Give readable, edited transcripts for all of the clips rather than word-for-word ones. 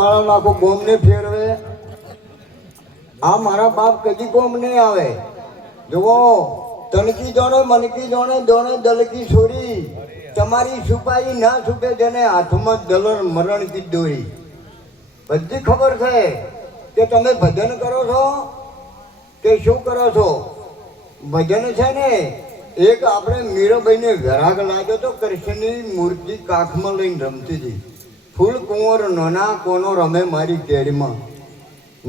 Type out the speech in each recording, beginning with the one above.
માળા નાખો ગોમને ફેરવે. આ મારા બાપ કદી ગોમ નહીં આવે. જુઓ, તણકી જોણે મનકી જોણે દોણે દલકી છોરી, તમારી છુપાઈ ના છુપે જેને હાથમાં દલર મરણ કી દોરી. બધી ખબર છે કે તમે ભજન કરો છો કે શું કરો છો. ભજન છે ને, એક આપણે મીરાબાઈને વિરાગ લાગ્યો તો કૃષ્ણની મૂર્તિ કાખમાં લઈને રમતી હતી. ફૂલ કુંવર નોના કોનો રમે મારી કેડીમાં,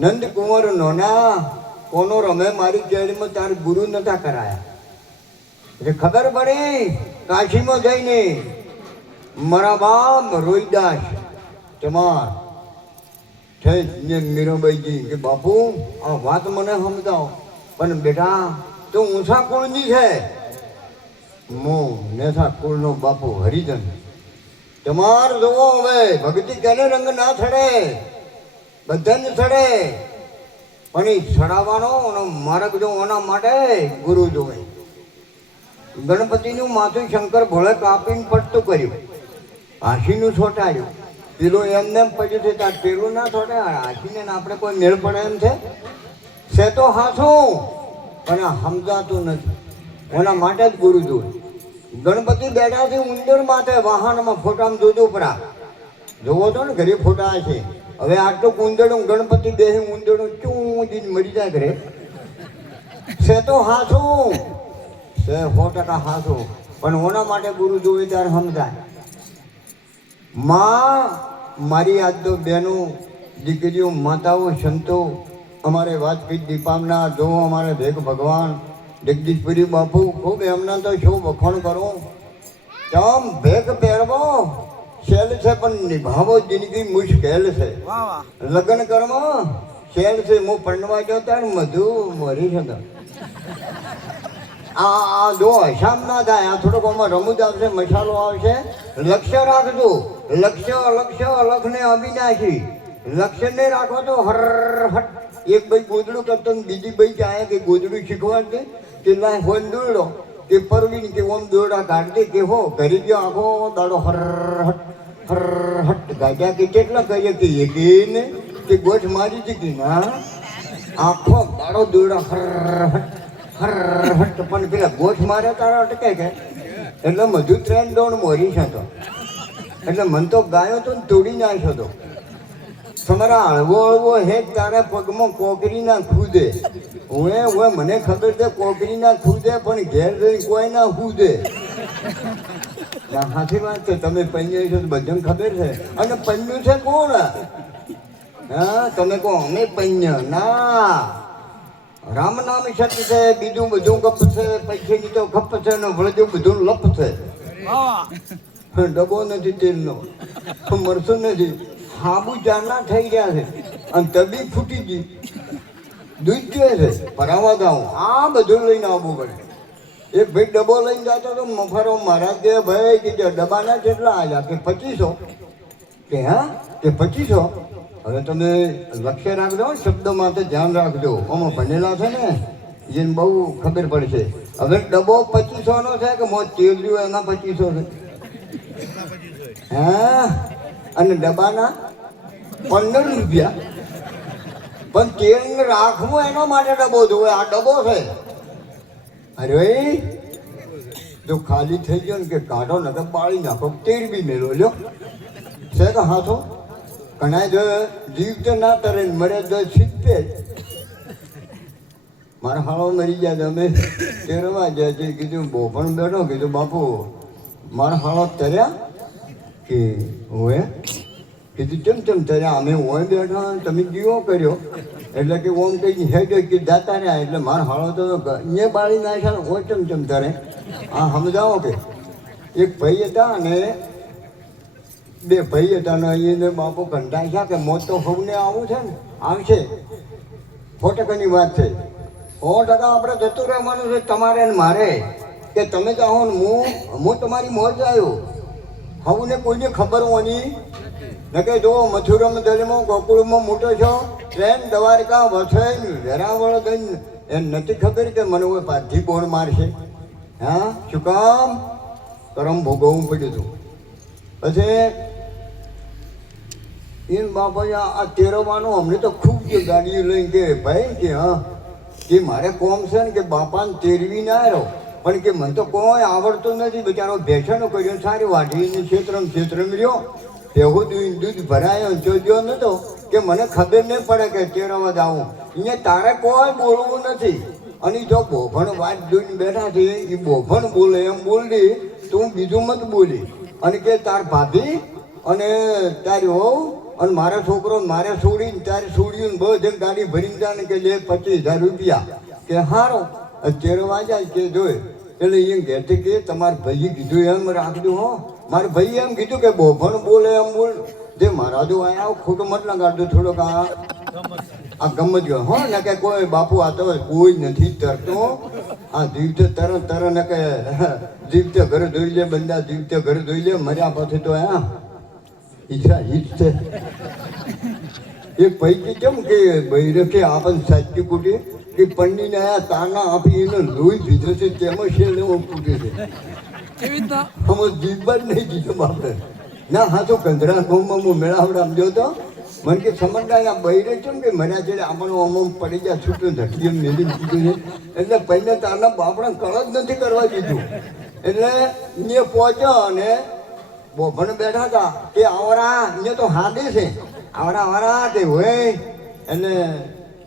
નંદ કુંવર નોના કોનો રમે મારી કેડીમાં. તાર ગુરુ નતા કરાયા એટલે ખબર પડી કાશીમાં જઈને મારા બાપ રોહિદાસ ચમાર થઈ ને મીરાબાઈજી કે બાપુ આ વાત મને સમજાવો. પણ બેટા તું ઊંચા કુળની છે. હું નેસા કુળનો બાપુ હરિજન. તમાર જોવો હવે ભક્તિ કેને રંગ ના ચડે, બધાને ચડે, પણ એ ચડાવવાનો માર્ગ જો એના માટે ગુરુ જોવે. ગણપતિનું માથું શંકર ભોળે કાપીને પડતું કર્યું, હાંસીનું છોટાડ્યું. પેલું એમને પડ્યું છે ત્યાં પેલું ના છોટે. હાંસીને આપણે કોઈ મેળ પડે એમ છે તો હાથું, પણ આ સમજાતું નથી. એના માટે જ ગુરુ જોવે. ગણપતિ બેઠા છે ઉંદર માથે વાહનમાં, ફોટામાં જોજો પરા જોવો તો ને ઘરે ફોટા છે. હવે આટલું ઉંદરડું ગણપતિ બેસી ઉંદરડું ચૂં દીને મરી જાય ઘરે. છે તો હાથું છે, 100% હાથું, પણ ઓના માટે ગુરુ જોવે ત્યારે સમજાય. માં મારી આજ તો બહેનો દીકરીઓ માતાઓ સંતો અમારે વાત કરી દીપામના જો અમારે ભેગ ભગવાન જગદીશપુરી બાપુ ખૂબ એમના તો શું વખાણ કરું. તમ ભેગ પહેરવો શેલ છે પણ નિભાવો જિંદગી મુશ્કેલ છે. લગ્ન કરવો શેલ છે. હું પરણવા ગયો ત્યારે મધુ મરી છે. આ જો હસામ ના થાય. આ થોડોક આમાં રમૂજ આવશે, મસાલો આવશે. લક્ષ્ય રાખજો, લક્ષ્ય અલખને અવિનાશી. લક્ષ્ય ને રાખો તો હર હટ. એક ભાઈ ગોદડું કરતો ને બીજી ભાઈ ક્યાં કે ગોદડું શીખવાડતી કે લાય હોય દોડો કે પરવીને કે ઓમ દોડા કાઢતી કે હો ઘરે ગયો આખો દાડો હર હટ ગાજા કે કેટલા કહીએ કે એકીને કે ગોઠ મારી હતી કે ના આખો દાડો દોડા હર હટ. પણ પેલા ગોઠ મારે તારા અટકે કે એટલે મધુ ટ્રેન દોડ મોરી છે. તો એટલે મન તો ગાયો તો તોડી નાખ્યો તો. તમારા હળવો હે તારા પગમાં કોકરી ના ખુદે. હું મને ખબર છે કોકરી ના ખુદે, પણ ઘેર જઈ કોઈ ના ખુદે. સાચી વાત છે. તમે પૈયા છો બધાને ખબર છે. અને પૈયું છે કોણ? હા તમે કહો અમે પૈયા ના. રામ નામ સત્ય છે, બીજું બધું ગપ છે. પૈસાની તો ખપ છે ને વળજું બધું લપ છે. ડબો નથી તેલનો, મરસું નથી. હાબુ જારના થઈ ગયા છે અને તબી ફૂટી ગઈ. દૂધ જોઈએ છે ભરાવા જાઉં, આ બધું લઈને આવવું પડે. એક ભાઈ ડબ્બો લઈને જતો તો મફારો મહારાજ કે ભાઈ કે ડબ્બાના કેટલા આવ્યા કે 2500. કે હા કે 2500. હવે તમે લક્ષ્ય રાખજો, શબ્દમાં તો ધ્યાન રાખજો. આમાં ભણેલા છે ને એને બહુ ખબર પડશે. હવે ડબ્બો 2500 છે કે મોજ તેલ રહ્યું એના 2500 છે. હા અને ડબ્બાના 15 રૂપિયા. પણ તેલ રાખવું એના માટે ડબ્બો જોવે. આ ડબ્બો છે. અરે જો ખાલી થઈ ગયો ને કે કાઢો ને તો બાળી નાખો. તેલ બી મેળવો લ્યો છે કે હાથો. ઘણા જો જીવ તો ના તરે મરે તો 70. મારા હાળો મરી ગયા. અમે તેરવા જાય છે. કીધું બહુ પણ બેઠો. કીધું બાપુ મારા હાળો તર્યા કે હોય. કીધું ચમ તર્યા? અમે ઓય બેઠા તમે જીવો કર્યો એટલે કે ઓમ કઈ હેડ કે જાતા રહ્યા. એટલે મારા હાળો તો અહીંયા બાળી નાખ્યા ને ઓય ચમ તરે. આ સમજાવો કે એક ભાઈ હતા અને 2 ભાઈ હતા ને એને બાપુ કંટાળ્યા કે મોત તો સૌને આવું છે ને આવશે. 100%ની વાત છે. 100% આપણે જતું રહેવાનું છે તમારે ને મારે. કે તમે જાઓ ને હું તમારી મોજ આવ્યો. હવને કોઈને ખબર હોવાની ન કે જો મથુરમ દલમાં ગોકુળમાં મોટો છો. ટ્રેન દ્વારકા વસઈ વેરાવળ ગઈ એમ નથી ખબર કે મને કોઈ પાછી બોણ મારશે. હા શું કામ? કરમ ભોગવવું પડ્યું હતું. પછી એમ બાપા આ તેરવાનું અમને તો ખૂબ જે ગાડીઓ લઈને કે ભાઈ કે હા કે મારે કોમ છે ને કે બાપાને તેરવી ના રહ્યો પણ કે મને તો કોઈ આવડતું નથી બિચારો ભેંસાનો કર્યો સારી વાઢીને ક્ષેત્રમ રહ્યો એવું દૂધ ભરાયો જોજો નતો કે મને ખબર નહીં પડે કે તેરવા જાઉં અહીંયા તારે કોઈ બોલવું નથી અને જો બોભણ વાત જોઈને બેઠા છે એ બોભણ બોલે એમ બોલી તો હું બીજું મત બોલી અને કે તાર ભાભી અને તારી હોવ અને મારા છોકરો મારે છોડીને તારે છોડ્યું બધે ગાડી ભરીને જાય ને કે લે 25,000 રૂપિયા કે હારો તેરવા જાય કે જોઈ એટલે એમ કહેતી કે તમારે ભાઈએ કીધું એમ રાખજો હો મારે ભાઈ એમ કીધું કે બોભણ બોલે એમ બોલ જે મારા જો આયા ખોટું મત લગાડજો થોડોક આ ગમત ગયો હો ને કે કોઈ બાપુ આ તો કોઈ નથી તરતો આ જીવતે તરત ને કે જીવતે ઘરે ધોઈ લે બંદા જીવતે ઘરે ધોઈ લે મર્યા પછી તો ઈચ્છા ઈચ્છ છે એક પૈકી કેમ કે બૈરે કે આપણને સાચી કુટી કે પંડીને આયા તાના આપી એને લોહી પીધો છે તેમાં શેર લેવો કૂટે છે અમે જીવવા જ નહીં દીધું બાપરે ના હા તો કંધરા ગામમાં હું મેળાવડામ જોતો મને કે સમજદાર બૈરે છે કે મર્યા છે આપણને અમમ પડી જાય છૂટું ધરતી એમ મેલી દીધું છે એટલે પહેલે તારના બાપડા કળ જ નથી કરવા દીધું એટલે એ પહોંચ્યો અને બોભણ બેઠા હતા કે આવરા અહીંયા તો હાદે છે આવરા તે હોય એટલે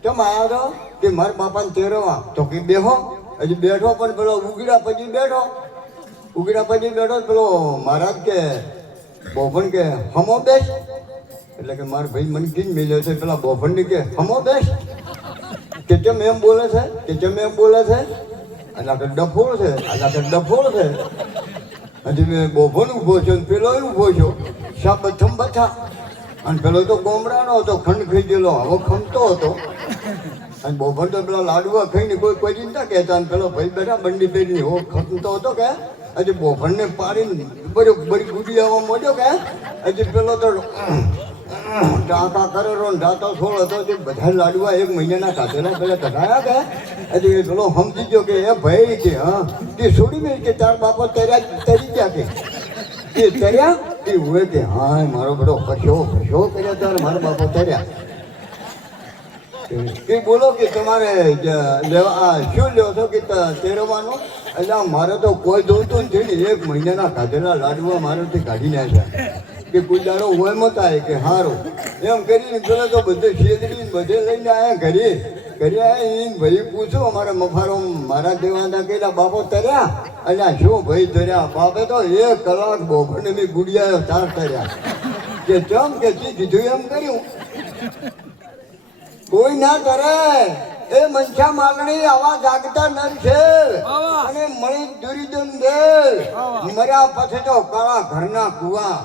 કેમ આવ્યા છો કે મારા બાપાને તેરવા તો કે બેહો હજી બેઠો પણ પેલો ઉગડા પછી બેઠો પેલો મહારાજ કે બોભણ કે હમો બેસ એટલે કે મારા ભાઈ મને કીને મિલ્યો છે પેલા બોભણની કે હમો બેસ કે કેમ એમ બોલે છે એટલે કે ડફોળ છે હજી મેં બોભણ ઊભો છો ને પેલો ઊભો છો શાબથમ બથા અને પેલો તો ગોમડાનો હતો ખંડ ખાઈ ગયેલો હવે ખમતો હતો અને બોભણ તો પેલા લાડવા ખાઈને કોઈ ચિંતા કહેતા અને પેલો ભાઈ બેઠા બંડી પેરીને હો ખમતો હતો કે હજી બોભણને પાડીને બરી ગુડી આવવા મળ્યો કે હજી પેલો તો ટાંકા કરેલો ને ઢાતો છોડ હતો જે બધા લાડવા 1 મહિનાના કાઢેલા પેલા કઢાયા કે હજી પેલો સમજી ગયો કે એ ભાઈ કે હા તે છોડી મેં કે તાર બાપા તરી ગયા કે એ તર્યા એ હોય કે હા મારો બેટો ફસ્યો કર્યા ત્યારે મારા બાપા તર્યા કે બોલો કે તમારે લેવા શું લ્યો છો કે તેરવાનું એટલે મારે તો કોઈ જોઈતું નથી ને 1 મહિનાના કાઢેલા લાડવા મારાથી કાઢી નાખ્યા કે ગુજારો હોય મત આવે કે હારો એમ કરીને પેલા તો બધે શેદડી બધે લઈને આવ્યા ઘરે આવ્યા ભાઈ પૂછો અમારા મફારો મારા દેવાના કહેલા બાપો તર્યા એટલે શું ભાઈ તર્યા બાપે તો 1 કલાક બોભણને મેં ગુડિયા તાર તર્યા કે ચમ કે કીધું એમ કર્યું કોઈ ના કરે એ મનસા માગણી આવા જાગતા નર છે અને મળી દુરીદન દે મર્યા પછી તો કાળા ઘરના કુવા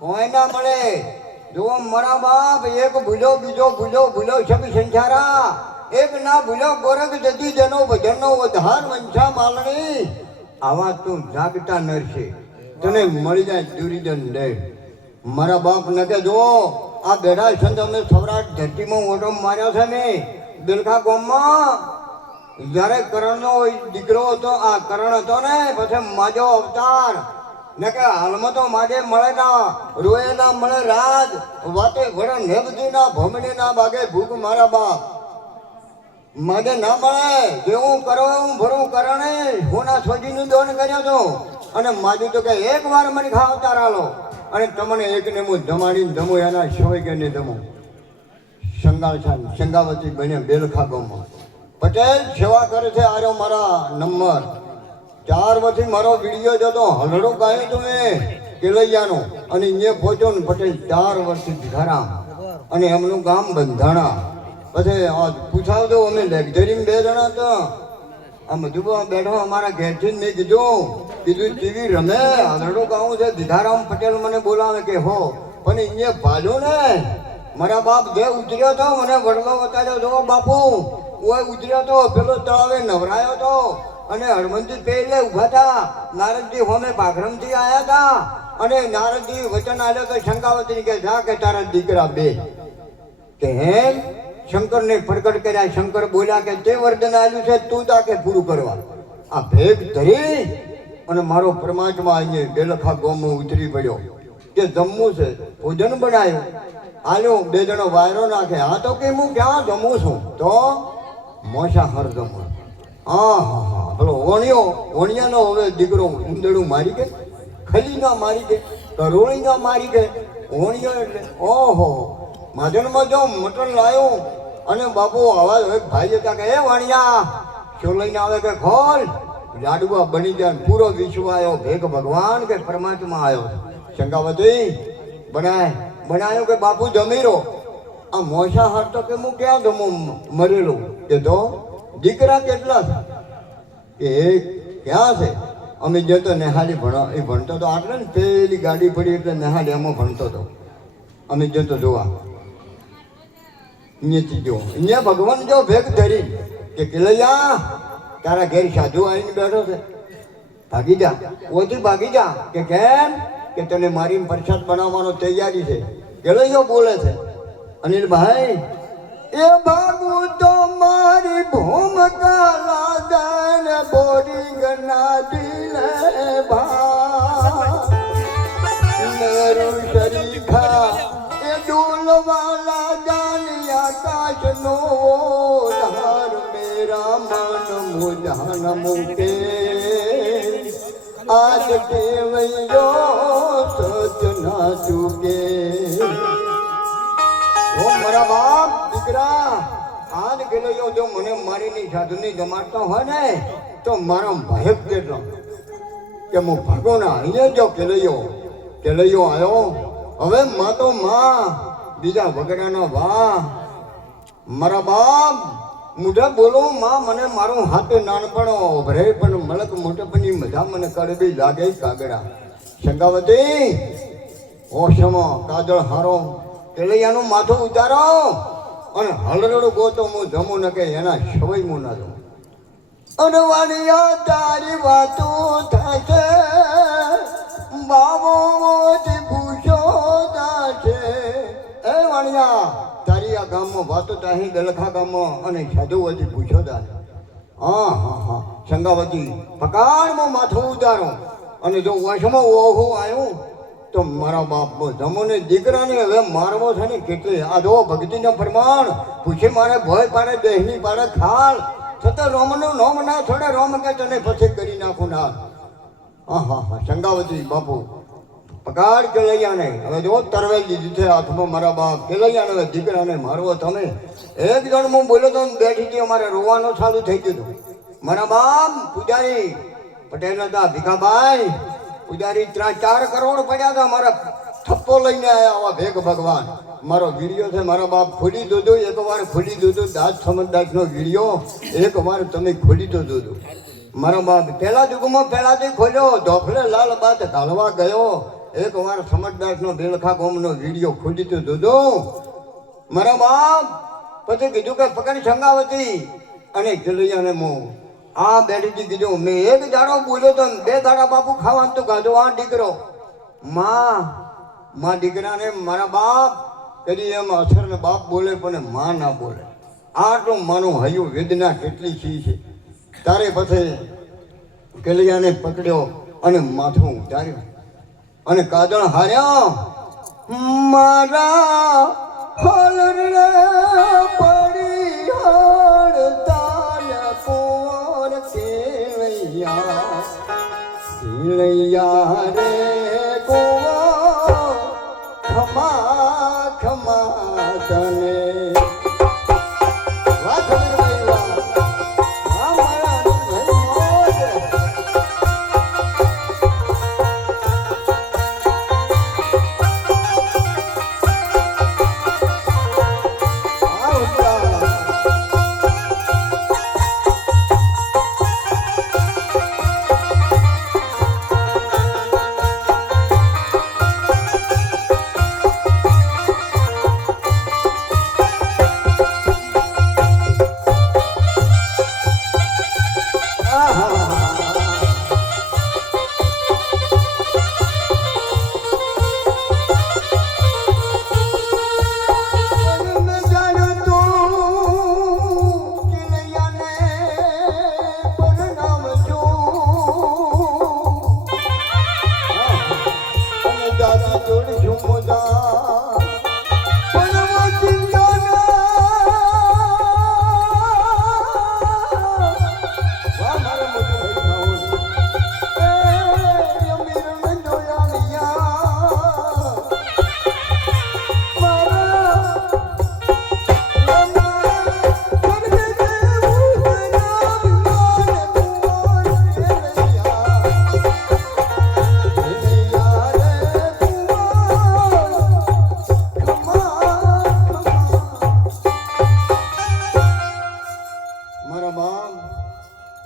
કોઈ ના મળે જો મારા બાપ એક ભૂલો બીજો ભૂલો સબ સંસારા એક ના ભૂલો ગોરખ જતી જનો ભજનનો વધાર મનસા માલણી આવા તું જાગતા નર છે તને મળી જાય દુરીદન દે મારા બાપ ને કે જો આ બેડા સંત અમે સૌરાષ્ટ્ર ધરતીમાં ઓટો માર્યો છે ને બિલખા ગામમાં જ્યારે કરણનો દીકરો હતો આ કરણ હતો ને પછી માજો અવતાર ને કે હાલમાં તો માગે મળે ના રોએ ના મળે રાજ વાતે ઘડે નેબજી ના ભમણી ના બાગે ભૂખ મારા બાપ માગે ના મળે જેવું કરો એવું ભરું કરણે હોના છોજીનું દોન કર્યો હતો અને માજુ તો કે 1 વાર મને ખાવ તારાલો અને તમને એકને હું જમાડીને જમો એના સિવાય કે નહીં જમો સંગાવતી બન્યા બેલખા ગામમાં પટેલ સેવા કરે છે આર્યો મારા નંબર 4 વર્ષથી મારો વિડીયો જતો હલડો ગાયો તો મેં કેલૈયાનો અને અહીંયા પહોંચ્યો ને પટેલ 4 વર્ષથી ભિખારામ અને એમનું ગામ બંધાણા પછી પૂછાવતો અમે લક્ઝરીમાં 2 જણા હતા આ મધુબા બેઠો અમારા ઘેરથી મેં કીધું ટીવી રમે હલડો ગાવું છે ભિખારામ પટેલ મને બોલાવે કે હો પણ અહીંયા ભાલ્યો ને મારા બાપ જે ઉતર્યો હતો મને વડલો બતાવ્યો જો બાપુ ઓય ઉતર્યો હતો પેલો તળાવે નવરાયો હતો અને હરમંદી પહેલે ઉભા હતા નારદજી હોમે બાઘરમથી આવ્યા હતા અને નારદજી વચન આવ્યો તો શંકાવતી કે જા કે તારા દીકરા બે કે હે શંકરને પ્રગટ કર્યા શંકર બોલ્યા કે તે વર્ધન આવ્યું છે તું તા કે પૂરું કરવા આ ભેગ ધરી અને મારો પરમાત્મા અહીંયા બેલખા ગામમાં ઉતરી પડ્યો કે જમવું છે, ભોજન બનાવ્યું, આલ્યો, બે જણો વાયરો નાખે, હા તો કે હું ક્યાં જમું છું, તો મોસા હર જમું. હા હા હા, પેલો ઓણિયાનો હવે દીકરો ઉંદરડું મારી કે, ખલી ના મારી કે, કરોળી ના મારી કે, ઓણિયો એટલે ઓહો. માધનમાં જો મટન લાવ્યો અને બાપુ અવાજ હવે ભાઈ હતા કે, એ વાણિયા શું લઈને આવે કે, ખોલ. લાડુઆ બની જાય, પૂરો વિશ્વ આવ્યો, ભેગ ભગવાન કે પરમાત્મા આવ્યો. શંકાવતી બનાવ્યું કે બાપુ જમીરો. આ મોસા હાર તો કે હું ક્યાં જમું મરેલું, કે તો દીકરા કેટલા છે, કે એક ક્યાં છે. અમે જતો નેહાલી એ ભણતો તો, આટલે ને પેલી ગાડી પડી એટલે નેહાલી એમાં ભણતો હતો. અમે જતો જોવા, અહીંયાથી જો અહીંયા ભગવાન જો ભેગ ધરી કે કેલૈયા તારા ઘેર સાધુ આવીને બેઠો છે, ભાગી જા, ઓથી ભાગી જા. કે કેમ, કે તને મારી પ્રસાદ બનાવવાનો તૈયારી છે. કેલૈયો બોલે છે, અનિલભાઈ એ ભાગું તો મારી ભૂમકા લાદન બોરિંગ ના દિલે ભા મેરું શરીખા એ ડૂલવાલા જાની આકાશ નો ધાર મેરા મન મુજાન મુકે આજ કેવયો સચ ના ચૂકે. ઓ મારા બાપ દીકરા, આજ ગેલો જો મને મારીની સાધુની જમાડતો હોય ને તો મારો ભય કેટલો કે હું ભાગો ના. અહીંયા જો કેલૈયો આવ્યો, હવે માં તો માં, બીજા વગડાનો વાહ. મારા બાપ મુઢે બોલો માં, મને મારું હાથે નાનપણો ભરે પણ મલક મોટેપની મજા મને કડવી લાગે કાગડા. શંકાવતી ઓશમો કાજળ હારો, કેલૈયાનું માથું ઉતારો અને હલરડું ગોતો હું જમું ન કે એના સવય હું ના જમું. અનવાણિયા તારી વાતો થશે, બાબો ભૂષો થશે. એ વાણિયા તારી આ ગામમાં વાતો તાહી દલખા ગામમાં અને સાધુવતી પૂછો થાય. હા હા હા સંગાવતી પકાળમાં માથું ઉતારો અને જો વશમાં ઓહું આવ્યું તો મારા બાપ જમોને દીકરાને હવે મારવો છે ને કેટલી. આ જો ભક્તિનો પ્રમાણ પૂછે મારે ભય પાડે, દેહની પાડે ખાલ, છતાં રોમનું નોમ ના છોડે, રોમ કે તને પછી કરી નાખું ના. હા હા હા સંગાવતી બાપુ પગાડ કેલૈયાને હવે જો તરવેલ દીધી છે હાથમાં મારા બાપ. કેલૈયાને હવે દીકરાને મારવો તમે. એક જણ હું બોલ્યો તો બેઠી હતી, અમારે રોવાનું ચાલુ થઈ ગયું. મારા બાપ પૂજારી પટેલ હતા, ભીખાભાઈ પૂજારી 3-4 કરોડ પડ્યા હતા, મારા થપ્પો લઈને આવ્યા આવા ભેગ ભગવાન. મારો વિડીયો છે મારા બાપ, ખોલી દોધો એકવાર, ખોલી દોધો દાસ સમજદાસનો વિડીયો એકવાર તમે ખોલી તો દોધો. મારો બાપ પહેલા યુગમાં પહેલાથી ખોલ્યો, ધોફલે લાલ બાત ઘાલવા ગયો, એકવાર સમજદાસનો બેલખા ગોમનો વિડીયો ખોલી તો દોધો. મારા બાપ પછી કીધું કે પકડ સંગાવતી અને કેલૈયાને હું આ બેઠીથી કીધું. મેં એક દાડો બોલ્યો તો 2 દાડા બાપુ ખાવાનું તો ગાધો. આ દીકરો માં દીકરાને મારા બાપ કદી એમ અસર ને બાપ બોલે પણ માં ના બોલે. આટલું માનું હયું વેદના કેટલી છે. તારે પછી કેલૈયાને પકડ્યો અને માથું ઉતાર્યું અને કાજળ હાર્યા. મારા હોલ રે પડી હડતાલ કોર કેલૈયા રે કોર ખમા ખમા તને.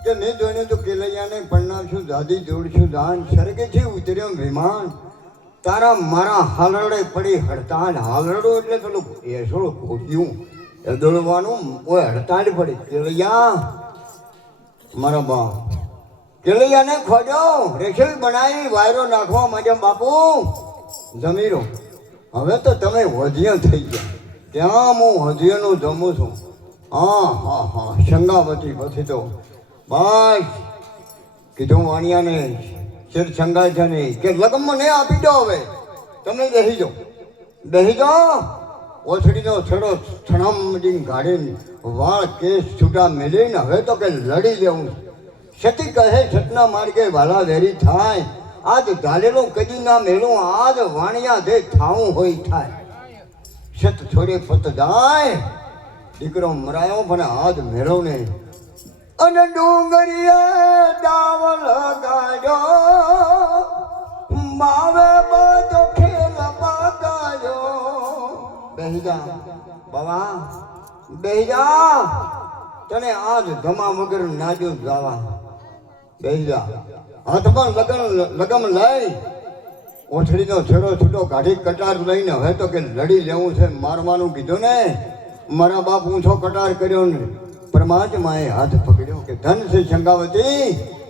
કે મેં જોઈને તો કેલૈયાને પરણાવશું દાદી જોડશું દાન સ્વર્ગેથી ઉતર્યો વિમાન તારા મારા હાલરડે પડી હડતાલ હાલરડો એટલે પેલું એસોળ ઘોટ્યું એ દોડવાનું કોઈ હડતાલ પડી કેલૈયા મારા બા કેલૈયાને ખોજો રેશલ બનાવી વાયરો નાખવા માંડ્યા બાપુ જમીરો હવે તો તમે વધ્યા થઈ ગયા ત્યાં હું વધ્યાનું જમું છું હા હા હા શંગાવતી પછી તો બસ કીધું વાણિયાને શેર શંગાય છે નહીં કે લગ્નમાં નહીં આપી દો હવે તમે બેસી જાઓ ઓછડીનો છેડો છણામડીને ગાડીને વાળ કેસ છૂટા મેળવીને હવે તો કે લડી લેવું સતી કહે સતના માર્ગે વાલા વેરી થાય આજ ધાલેલું કદી ના મેળું આજ વાણિયા જે થાવું હોય થાય સત છોડે ફત જાય દીકરો મરાયો પણ આજ મેળો ને અને ડુંગરીએ દાવ લગાડ્યો માવે બધો ખેલ બગાડ્યો બેહી જા બાવા બેહી જા તને આજ ધમા વગર નાજો જાવા બેહી જા હાથમાં લગમ લઈ ઓછડીનો છેડો છૂટો કાઢી કટાર લઈને હવે તો કે લડી લેવું છે મારવાનું કીધું ને મારા બાપ ઊંચો કટાર કર્યો ને પરમાત્માએ હાથ પકડ્યો કે ધન છે શંગાવતી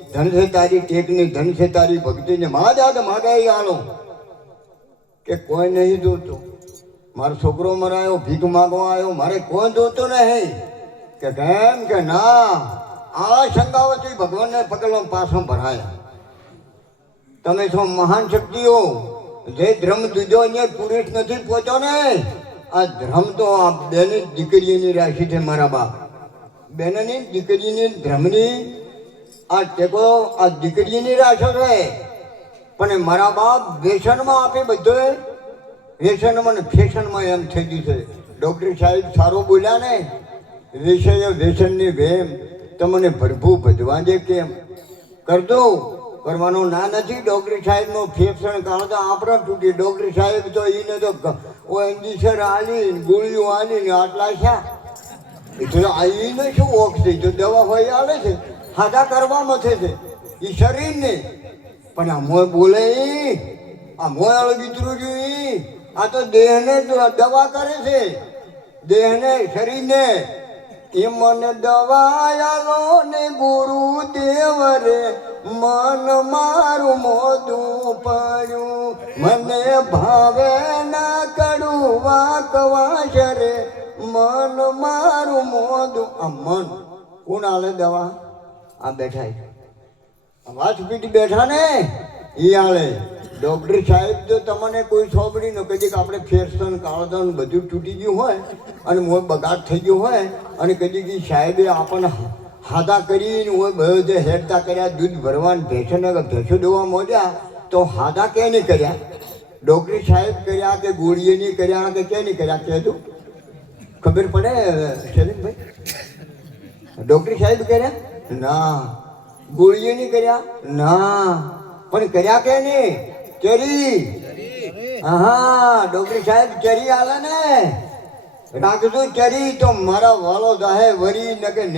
ધન છે તારી ટેકની ધન છે તારી ભક્તિને માદાદ માગાઈ આલો કે કોઈ નહીં જોતું મારો છોકરો મરાયો ભીખ માગવા આવ્યો મારે કોઈ જોતું નહીં કે કેમ કે ના આ શંગાવતી ભગવાનને પકડવા પાછો ભરાયા તમે છો મહાન શક્તિઓ જે ધર્મ દીધો અહીંયા પુરુષ નથી પહોંચ્યો ને આ ધર્મ તો આ બેની દીકરીની રાશિ છે મારા બાપ બેનની દીકરીની ધર્મની આ ટેકો આ દીકરીની રાશિ છે પણ મારા બાપ વ્યસનમાં આપે બધો વ્યસનમાં ને ફેશનમાં એમ થઈ ગયું છે ડૉક્ટર સાહેબ સારું બોલ્યા ને વિષય વ્યસનની વેમ તમને ભરભૂ ભજવા દે કેમ કરજો કરવાનું ના નથી ડૉક્ટર સાહેબનો ફેશન કારણ તો આપણે તૂટી ડૉક્ટર સાહેબ તો એને તો ઇન્જેક્શન આલી ગોળીઓ આલીને આટલા શા એટલે આવીને શું ઓક્સિજન જો દવા હોય આલે છે હાથા કરવા મથે છે એ શરીરને પણ આ મોય બોલે આ મોય વાળો બીતરું જોઈ આ તો દેહને દવા કરે છે દેહને શરીરને એ મને દવાયાલો ને ગુરુદેવ રે મન મારું મોઢું પડ્યું મને ભાવે ના કડુવા કવાશ રે મન મારું મોઢું આ મન કોણ આલે દવા આ બેઠા વાસપીઠ બેઠા ને એ આલે ડૉક્ટર સાહેબ જો તમને કોઈ સોંપડી ન કદી આપણે ફેરસન કાળધન બધું તૂટી ગયું હોય અને મોં બગાડ થઈ ગયો હોય અને કદી સાહેબે આપણને હાથા કરીને હોય બધે હેરતા કર્યા દૂધ ભરવાનું ભેંસો દોવા મોડ્યા તો હાથા કે નહીં કર્યા ડૉક્ટર સાહેબ કર્યા કે ગોળીએ નહીં કર્યા કે નહીં કર્યા કહેતું ખબર પડે શૈલેષભાઈ ડૉક્ટર સાહેબ કર્યા ના ગોળીએ નહીં કર્યા ના પણ કર્યા કે નહીં ચરી હા ડૉક્ટર સાહેબ ચરી આલે ને રાખજો ચરી તો મારા વાલો જાહે વરી ન કે